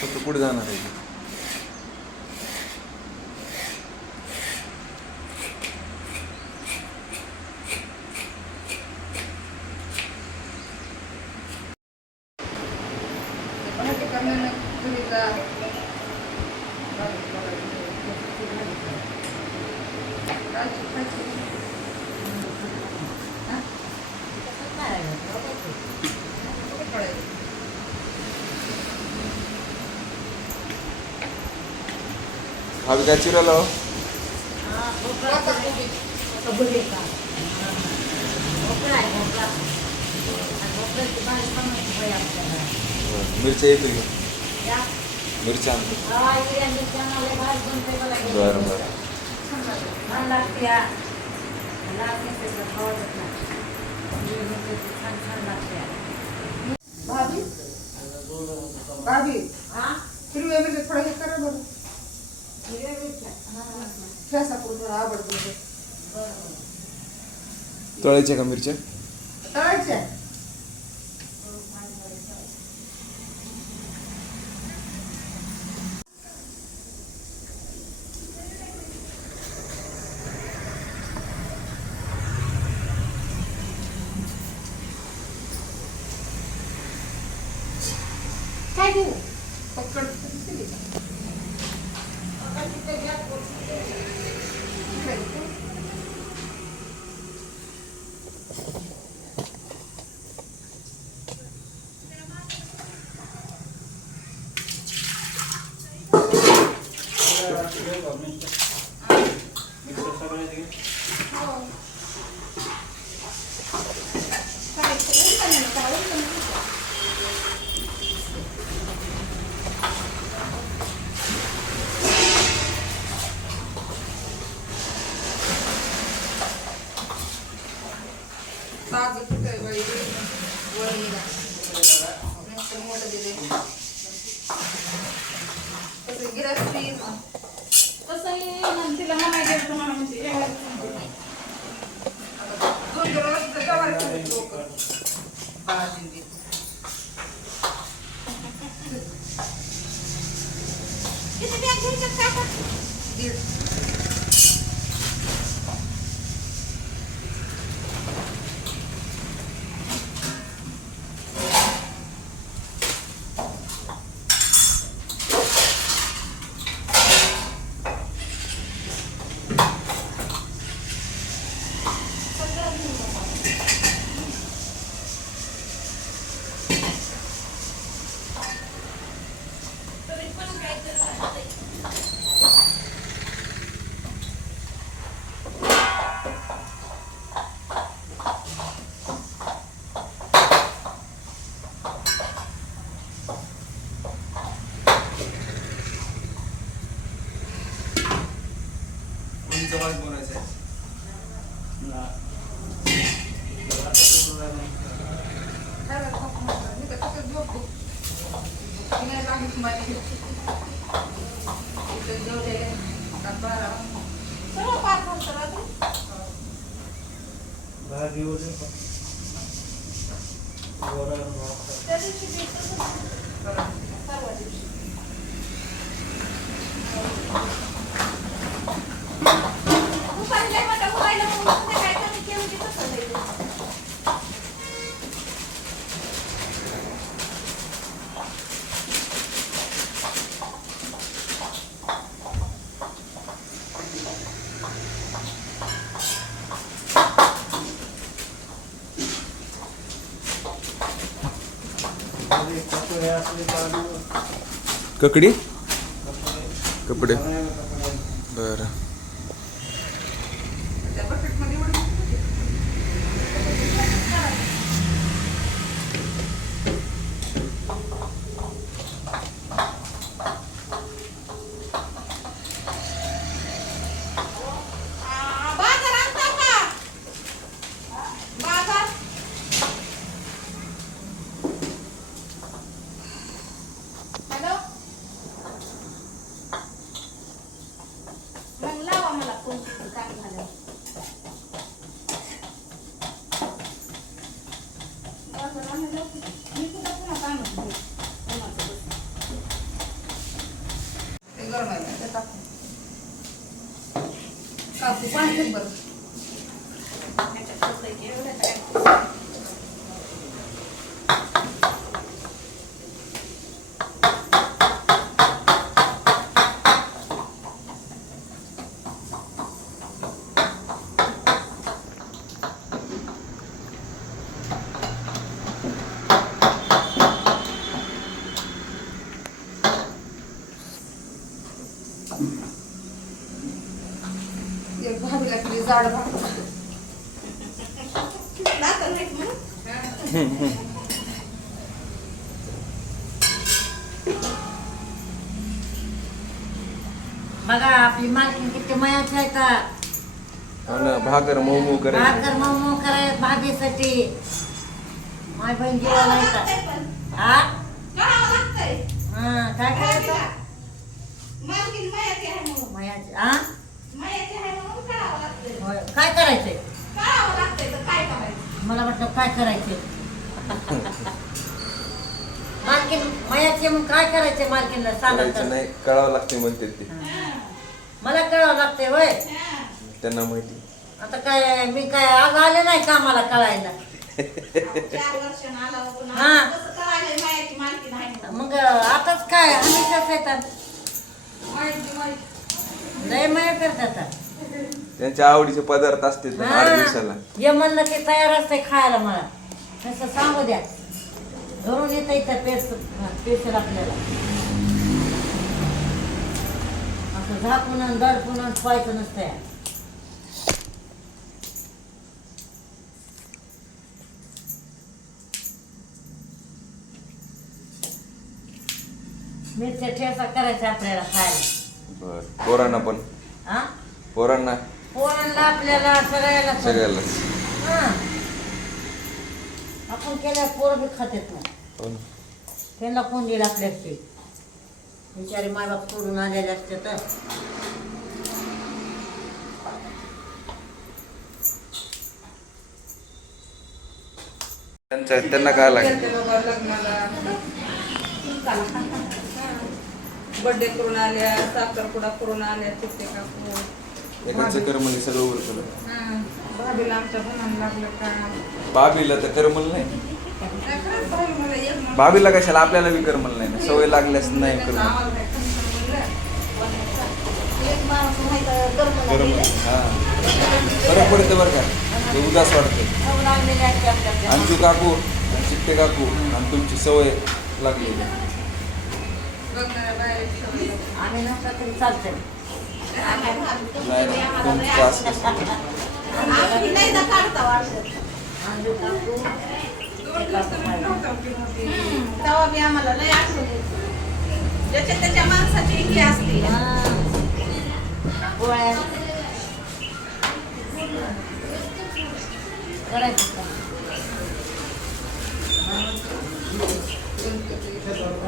फक्त पुढे जाणार आहे. अभी काय चिराला हो? मिरच्या येतील का? मिरच्या बरं बरं. भाभी भाभी हिरव्या मिरच्या थोडा हे करा बरं. तळायच्या का मिरच्या? तळायच्या. काय घेऊ पकड ककडी कपडे बरं. म्हणलं घे बरं. एक भाजीला केली जाड भाकर. बघा आपली मालकीन किती मयाची आहे का हो ना भाकर मऊ मऊ करायचं भाकर मऊ कराय भाभीसाठी माय बहीण जेवायला येतात हा हा काय करायचं मयाची हा होय काय करायचंय मला वाटलं काय करायचंय मालकीन मयाची मग काय करायचंय मालकीनला सांगा करायचं तर. नाही कळावं लागते म्हणते ते मला कळावं लागतंय वय त्यांना माहिती आता काय मी काय आज आले नाही कामाला कळायला मग आताच काय हमेशाच येतात लय मया करतात त्यांच्या आवडीचे पदार्थ असते 8 दिवसाला जे म्हणलं ते तयार असते खायला मला तसं सांगू द्या घरून येतं इथं स्पेशल आपल्याला असं झाकून आणि दडपून आणि ठेवायचं नसतंय मिरच्या ठेचा करायचा आपल्याला खायला बर पोरांना पण हा पोरांना पोरांना आपल्याला सगळ्याला सगळ्याला हा आपण केल्या पोरं बी खातेत ना हो ना त्यांना कोण देईल आपल्याशी बिचारी मायबाप सोडून आलेले असते तर त्यांना काय लागेल गेलते बाबा लग्नाला. बर्थडे करून आल्या साखरपुडा करून आल्या चिठ्ठे कापून एकाचं कर्मली सगळं उरकलं भाभीला आमच्या बनायला लागलं का भाभीला तर करमल नाही काय खरंच भाभी मला एक म्हणून भाभीला कशाला आपल्याला बी करमल नाही ना सवय लागल्यास नाही करमल आम्हाला काय समजलं करमल हा फरक पडतं बरं का ते उदास वाटतं अंजू काकू आणि चित्ते काकू आणि तुमची सवय लागलेली बघणाऱ्या बाहेर सवय. आम्ही नसलं तरी चालतंय नाही ना तुमची त्रास कसं अंजू काकू, दोन दिवस तर मी नव्हता की होती. तेव्हा बी आम्हाला लय आठवण येते. ज्याच्या त्याच्या माणसाची ही असते. हा. पोळ्या करायचं का?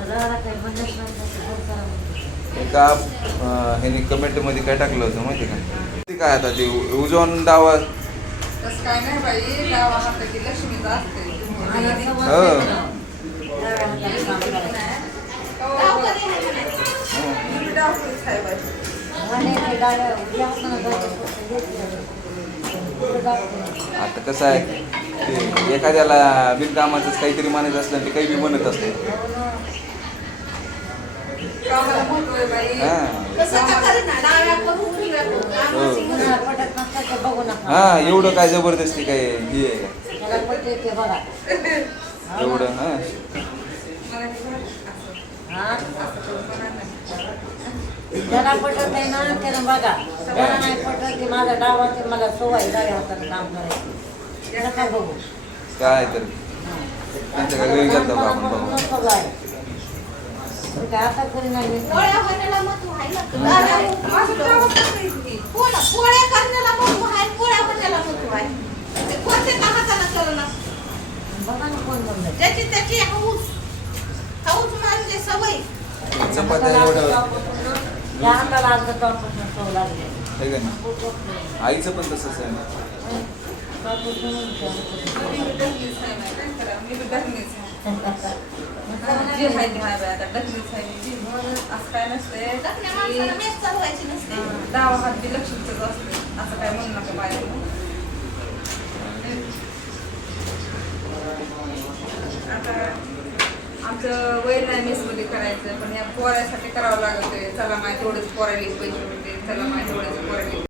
जरा काही म्हणत नाही तसं बोल करा म्हणते. एका ह्याने कमेंटमध्ये काय टाकलं होतं माहिती का ते काय आता ते उजवून डावा तसं काय नाही बाई डावा हाताची लक्ष्मीचा असते आणि असं हो. बोलते ना. डाव्या हाताने काम करायचं. गाव कधी आहे का नाही? मी डावखुरीच आहे बाई. आणि ते डाव्या उजव्या हाताने जायचं असतं, घेतलं. पुढं दाखवलं. आता कसं आहे ते एखाद्याला बिनकामाचंच काहीतरी मानायचं असलं ते काही बी म्हणत असते हो ना. कामाला महत्व आहे बाई. हा तसं का करेना? डाव्या करून उजव्या करून. कामाची गरज कुणाला नाही. पटत नसतं ते बघू नका. हा एवढं काय जबरदस्ती काय हे आहे का त्याला पटते ते बघा. एवढं हा मला हे बरं असं. हा? असं करून बघा नाही. ज्याला पटत आहे ना त्यानं बघा. ज्याला नाही पटत की माझा डावा ते मला सवय डाव्या हाताने काम करायचं. त्याला काय बघू? काय तर हा. त्यांच्या काय घरी गेलता बा आपण म्हणून बघू सगळं आहे. ते काय आता करी नाही मी. पोळ्या होण्याला महत्व आहे ना. डाव्या माझं डावच नाही की. पोळ्या करण्याला महत्व आहे. पोळ्या होण्याला महत्व आहे. ते कोणते का हाताने करणं? बघा ना कोण बोललंय. ज्याची त्याची हौस. हौस म्हणजे सवय. चपात्या एवढं या हाताला अर्ध तेव्हापासून सवय लागली. आहे का नाही आईचं पण तसंच आहे ना मी बी धरणीच आहे बाई. काय करा? मी बी धरणीच आहे. जे आहे ते आहे बाई, आता डकलीच आहे ती. असं काय नसतंय टाकण्या माणसाला की, मेस चालवायची नसते. डावा हात बी लक्ष्मीचंच असते, असं काय म्हणू नका बाहेर. आता आमचं वय नाही मेसमध्ये करायचं, पण या पोरासाठी करावं लागत. चला माय थोडेच पोरायला पैसे होते, चला माय थोडेच पोरायला